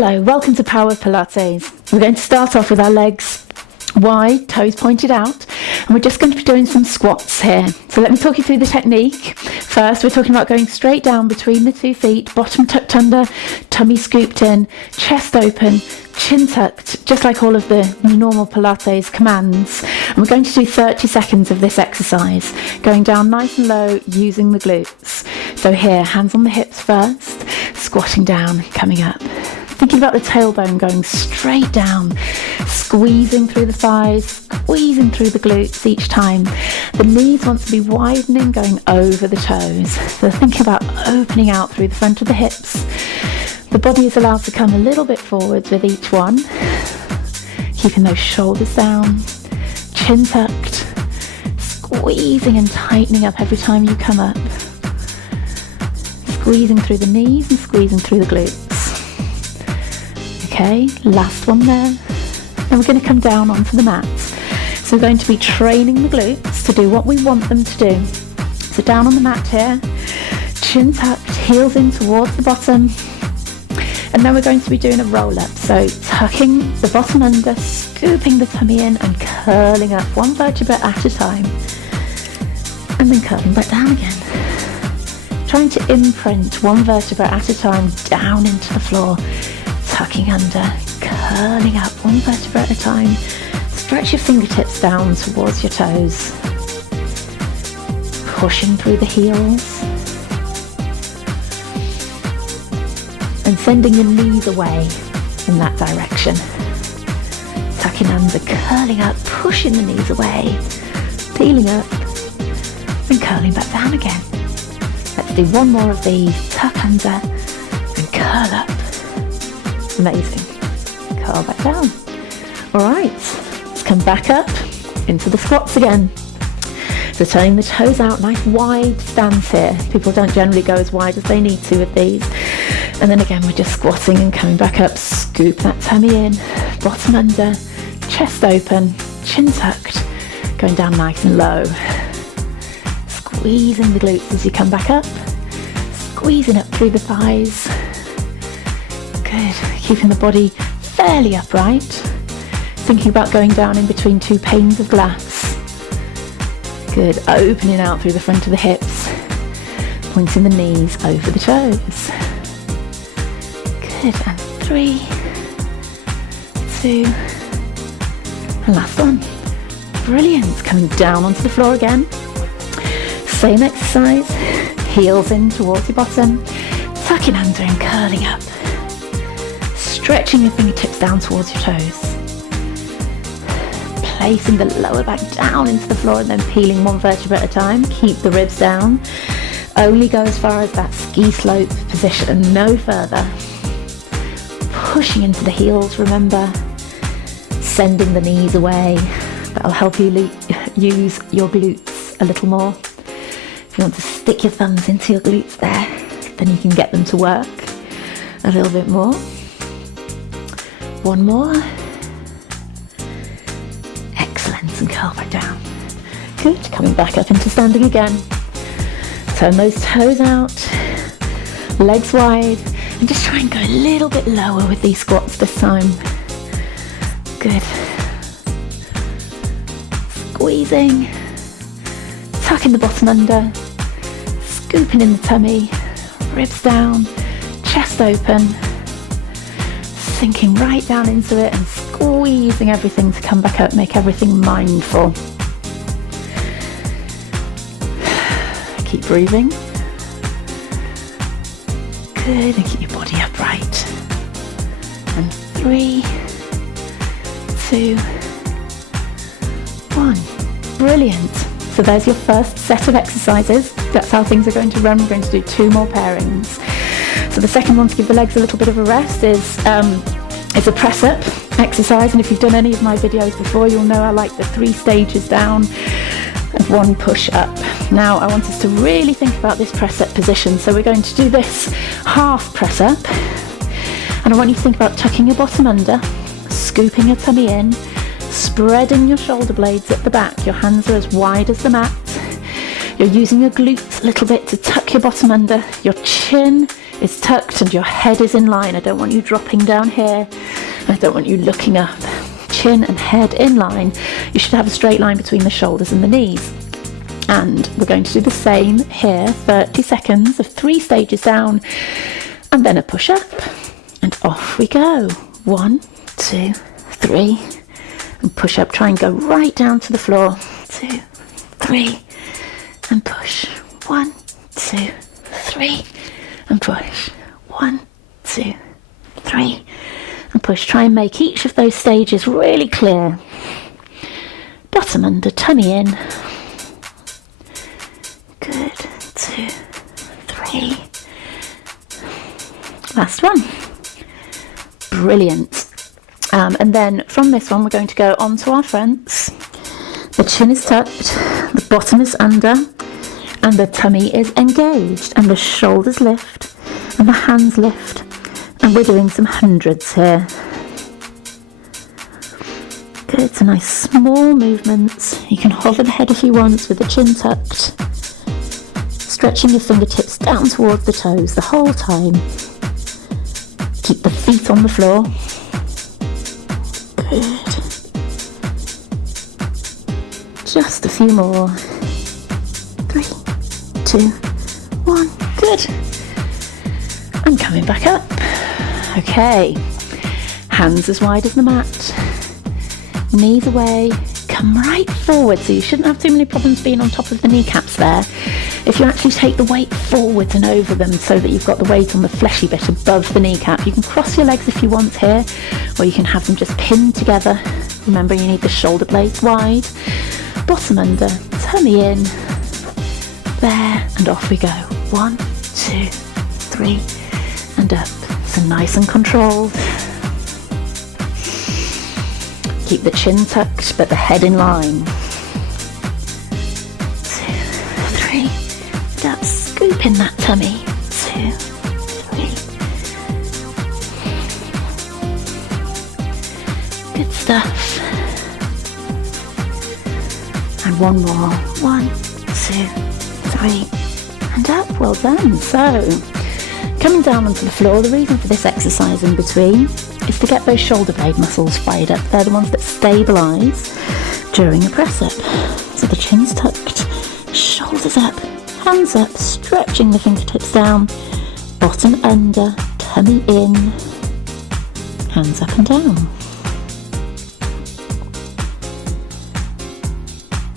Hello, welcome to Power Pilates. We're going to start off with our legs wide, toes pointed out, and we're just going to be doing some squats here. So let me talk you through the technique. First, we're talking about going straight down between the 2 feet, bottom tucked under, tummy scooped in, chest open, chin tucked, just like all of the normal Pilates commands. And we're going to do 30 seconds of this exercise, going down nice and low using the glutes. So here, hands on the hips first, squatting down, coming up. Thinking about the tailbone going straight down, squeezing through the thighs, squeezing through the glutes each time. The knees want to be widening, going over the toes. So thinking about opening out through the front of the hips. The body is allowed to come a little bit forwards with each one. Keeping those shoulders down, chin tucked, squeezing and tightening up every time you come up. Squeezing through the knees and squeezing through the glutes. Okay, last one there. Then we're going to come down onto the mat. So we're going to be training the glutes to do what we want them to do. So down on the mat here, chin tucked, heels in towards the bottom. And then we're going to be doing a roll up. So tucking the bottom under, scooping the tummy in and curling up one vertebra at a time. And then curling back down again. Trying to imprint one vertebra at a time down into the floor. Tucking under, curling up one vertebra at a time. Stretch your fingertips down towards your toes. Pushing through the heels. And sending your knees away in that direction. Tucking under, curling up, pushing the knees away. Peeling up and curling back down again. Let's do one more of these. Tuck under and curl up. Amazing. Curl back down. Alright, let's come back up into the squats again. So turning the toes out, nice wide stance here. People don't generally go as wide as they need to with these. And then again, we're just squatting and coming back up. Scoop that tummy in, bottom under, chest open, chin tucked, going down nice and low. Squeezing the glutes as you come back up. Squeezing up through the thighs. Good, keeping the body fairly upright. Thinking about going down in between 2 panes of glass. Good, opening out through the front of the hips. Pointing the knees over the toes. Good, and 3, 2, and last one. Brilliant, coming down onto the floor again. Same exercise, heels in towards your bottom. Tucking under and curling up. Stretching your fingertips down towards your toes. Placing the lower back down into the floor and then peeling one vertebra at a time. Keep the ribs down. Only go as far as that ski slope position, no further. Pushing into the heels, remember. Sending the knees away. That'll help you use your glutes a little more. If you want to stick your thumbs into your glutes there, then you can get them to work a little bit more. One more. Excellent, and curl back down. Good, coming back up into standing again. Turn those toes out, legs wide, and just try and go a little bit lower with these squats this time. Good. Squeezing, tucking the bottom under, scooping in the tummy, ribs down, chest open. Sinking right down into it and squeezing everything to come back up, make everything mindful. Keep breathing. Good, and keep your body upright. And 3, 2, 1. Brilliant. So there's your first set of exercises. That's how things are going to run. We're going to do 2 more pairings. So the second one, to give the legs a little bit of a rest, is a press-up exercise. And if you've done any of my videos before, you'll know I like the 3 stages down and 1 push-up. Now, I want us to really think about this press-up position. So we're going to do this half press-up. And I want you to think about tucking your bottom under, scooping your tummy in, spreading your shoulder blades at the back. Your hands are as wide as the mat. You're using your glutes a little bit to tuck your bottom under. Your chin is tucked and your head is in line. I don't want you dropping down here. I don't want you looking up. Chin and head in line. You should have a straight line between the shoulders and the knees. And we're going to do the same here, 30 seconds of 3 stages down, and then a push up, and off we go. 1, 2, 3, and push up. Try and go right down to the floor. 2, 3, and push. 1, 2, 3, and push. 1, 2, 3, and push. Try and make each of those stages really clear. Bottom under, tummy in. Good. 2, 3. Last one. Brilliant. And then from this one, we're going to go onto our fronts. The chin is tucked, the bottom is under, and the tummy is engaged, and the shoulders lift, and the hands lift, and we're doing some hundreds here. Good, so nice small movements. You can hover the head if you want with the chin tucked, stretching your fingertips down towards the toes the whole time. Keep the feet on the floor. Good. Just a few more. 3, 2, 1. Good. And coming back up. Okay. Hands as wide as the mat. Knees away. Come right forward. So you shouldn't have too many problems being on top of the kneecaps there. If you actually take the weight forwards and over them so that you've got the weight on the fleshy bit above the kneecap, you can cross your legs if you want here, or you can have them just pinned together. Remember, you need the shoulder blades wide. Bottom under, tummy in. There, and off we go. 1, 2, 3, and up. So nice and controlled. Keep the chin tucked, but the head in line. 2, 3, and up. Scoop in that tummy. 2, 3. Good stuff. And one more. 1, 2, 3, and up. Well done. So, coming down onto the floor, the reason for this exercise in between is to get those shoulder blade muscles fired up. They're the ones that stabilise during a press up. So the chin's tucked, shoulders up, hands up, stretching the fingertips down, bottom under, tummy in, hands up and down.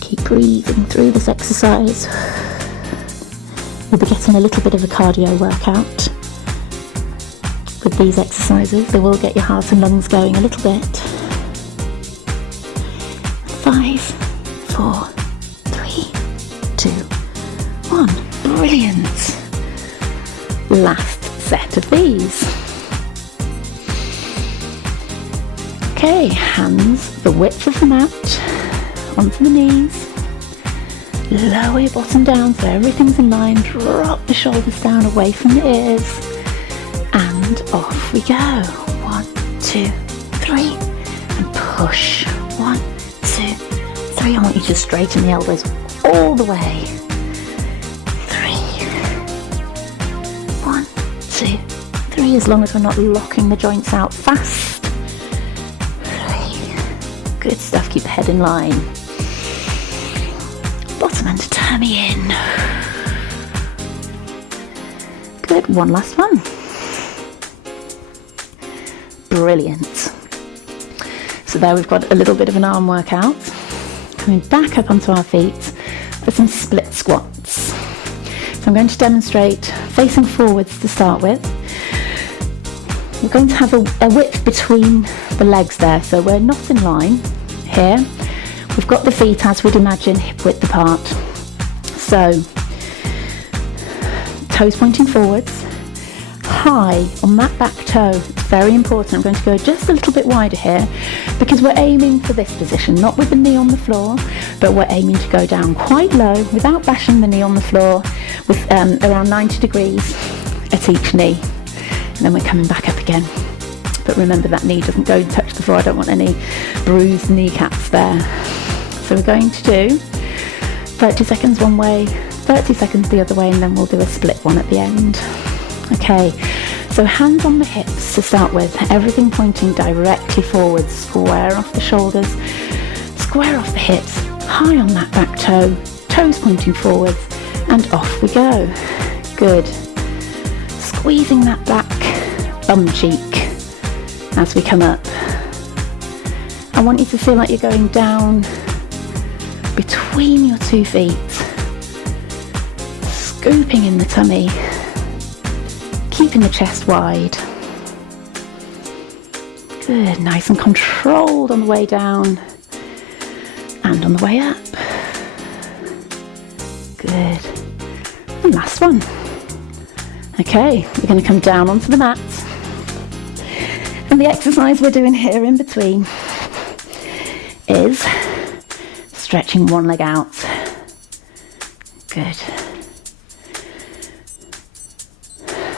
Keep breathing through this exercise. We'll be getting a little bit of a cardio workout with these exercises. They will get your heart and lungs going a little bit. 5, 4, 3, 2, 1. Brilliant. Last set of these. Okay, hands the width of the mat onto the knees. Lower your bottom down so everything's in line. Drop the shoulders down away from the ears. And off we go. 1, 2, 3. And push. 1, 2, 3. I want you to straighten the elbows all the way. 3. 1, 2, 3. As long as we're not locking the joints out fast. 3. Good stuff. Keep the head in line. Bottom and tummy in. Good. One last one. Brilliant. So there we've got a little bit of an arm workout. Coming back up onto our feet for some split squats. So I'm going to demonstrate facing forwards to start with. We're going to have a width between the legs there, so we're not in line here. We've got the feet, as we'd imagine, hip width apart. So, toes pointing forwards, high on that back toe. It's very important. I'm going to go just a little bit wider here because we're aiming for this position, not with the knee on the floor, but we're aiming to go down quite low without bashing the knee on the floor, with around 90 degrees at each knee. And then we're coming back up again. But remember, that knee doesn't go and touch the floor. I don't want any bruised kneecaps there. So we're going to do 30 seconds one way, 30 seconds the other way, and then we'll do a split one at the end. Okay, so hands on the hips to start with, everything pointing directly forwards, square off the shoulders, square off the hips, high on that back toe, toes pointing forwards, and off we go. Good. Squeezing that back bum cheek as we come up. I want you to feel like you're going down between your 2 feet, scooping in the tummy, keeping the chest wide. Good, nice and controlled on the way down and on the way up. Good. And last one. Okay, we're going to come down onto the mat. And the exercise we're doing here in between is stretching one leg out. Good.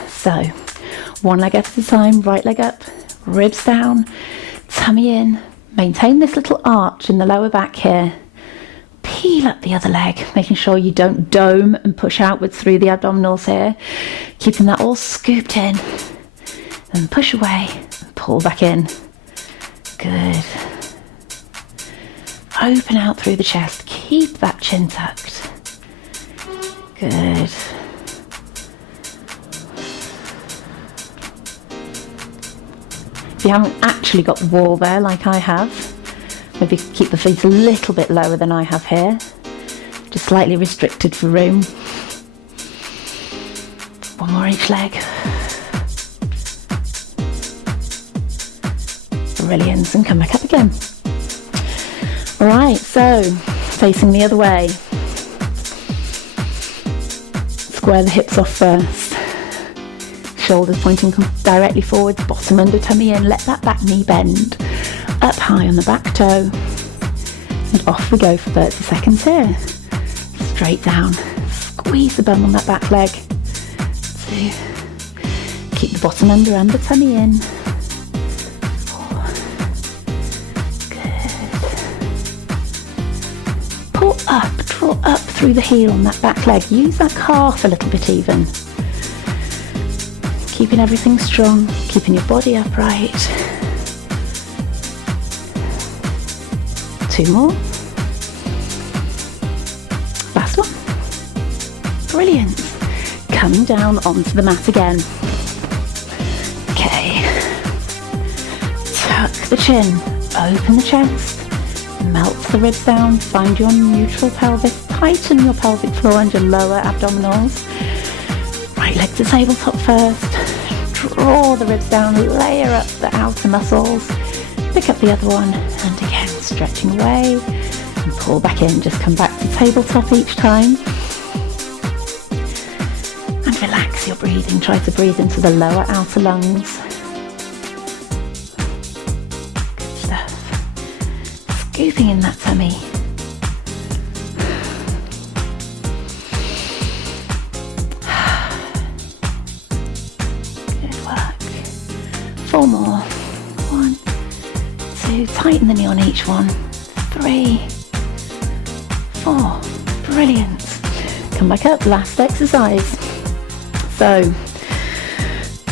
So, one leg at a time, right leg up, ribs down, tummy in. Maintain this little arch in the lower back here. Peel up the other leg, making sure you don't dome and push outwards through the abdominals here. Keeping that all scooped in. And push away and pull back in. Good. Open out through the chest. Keep that chin tucked. Good. If you haven't actually got the wall there like I have, maybe keep the feet a little bit lower than I have here. Just slightly restricted for room. One more each leg. Brilliant, and come back up again. Alright, so facing the other way. Square the hips off first. Shoulders pointing directly forwards, bottom under, tummy in. Let that back knee bend. Up high on the back toe. And off we go for 30 seconds here. Straight down. Squeeze the bum on that back leg. 2. Keep the bottom under and the tummy in. 4. Good. Pull up, draw up through the heel on that back leg. Use that calf a little bit even. Keeping everything strong, keeping your body upright. 2 more. Last one. Brilliant. Coming down onto the mat again. Okay. Tuck the chin, open the chest, melt the ribs down, find your neutral pelvis, tighten your pelvic floor and your lower abdominals. Right leg to tabletop first. Draw the ribs down, layer up the outer muscles. Pick up the other one, and again, stretching away, and pull back in. Just come back to tabletop each time. And relax your breathing. Try to breathe into the lower outer lungs. Good stuff. Scooping in that tummy. Good work. 4 more. 1, 2, tighten the knee on each one. 3, 4, brilliant. Come back up, last exercise. So,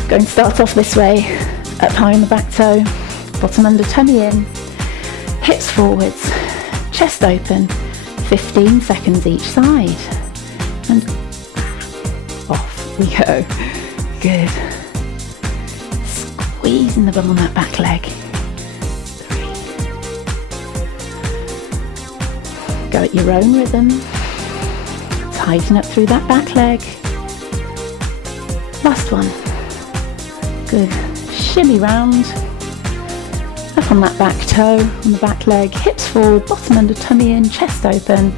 going to start off this way, up high on the back toe, bottom under, tummy in, hips forwards, chest open, 15 seconds each side. And off we go. Good. Squeezing the bum on that back leg. 3. Go at your own rhythm. Tighten up through that back leg. Last one. Good. Shimmy round. Up on that back toe, on the back leg, hips forward, bottom under, tummy in, chest open,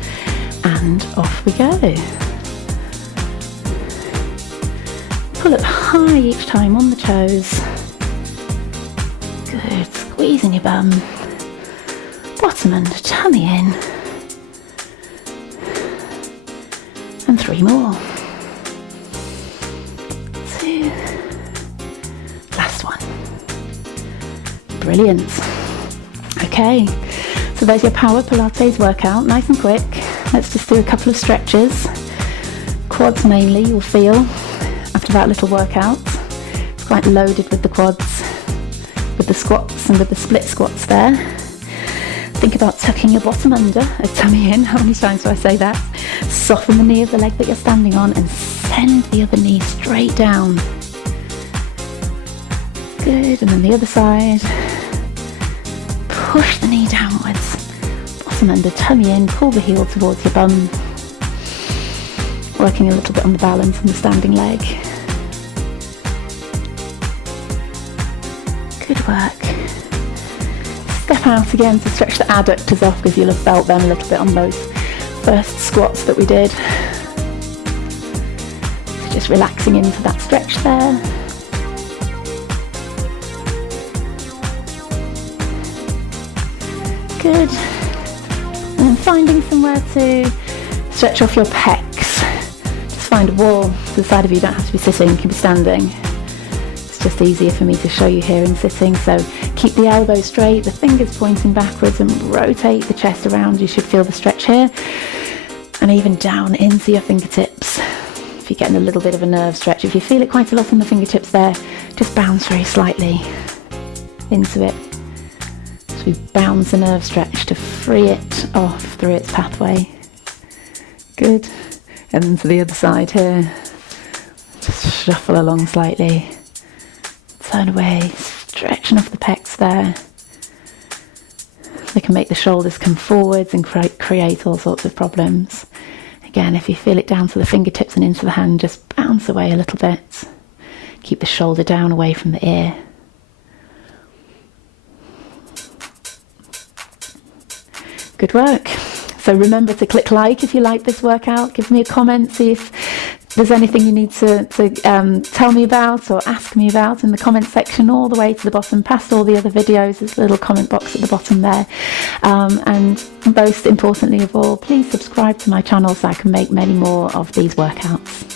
and off we go. Pull up high each time on the toes. Good. Squeezing your bum. Bottom under, tummy in. And 3 more. 2. Last one. Brilliant. Okay, so there's your power Pilates workout, nice and quick. Let's just do a couple of stretches. Quads mainly, you'll feel. after that little workout. It's quite loaded with the quads, with the squats and with the split squats there. Think about tucking your bottom under, a tummy in. How many times do I say that? Soften the knee of the leg that you're standing on and send the other knee straight down. Good, and then the other side. Push the knee downwards. Bottom under, tummy in, pull the heel towards your bum. Working a little bit on the balance on the standing leg. Good work. Step out again to stretch the adductors off, because you'll have felt them a little bit on those first squats that we did. So just relaxing into that stretch there. Good. And then finding somewhere to stretch off your pecs. Just find a wall to the side of you. You don't have to be sitting, you can be standing. It's just easier for me to show you here in sitting. So keep the elbows straight, the fingers pointing backwards, and rotate the chest around. You should feel the stretch here. And even down into your fingertips. If you're getting a little bit of a nerve stretch, if you feel it quite a lot in the fingertips there, just bounce very slightly into it. So we bounce the nerve stretch to free it off through its pathway. Good. And then to the other side here. Just shuffle along slightly. Turn away, stretching off the pecs there. They can make the shoulders come forwards and create all sorts of problems. Again, if you feel it down to the fingertips and into the hand, just bounce away a little bit. Keep the shoulder down away from the ear. Good work. So remember to click like if you like this workout. Give me a comment, see if there's anything you need to tell me about or ask me about in the comment section, all the way to the bottom, past all the other videos. There's a little comment box at the bottom there. And most importantly of all, please subscribe to my channel so I can make many more of these workouts.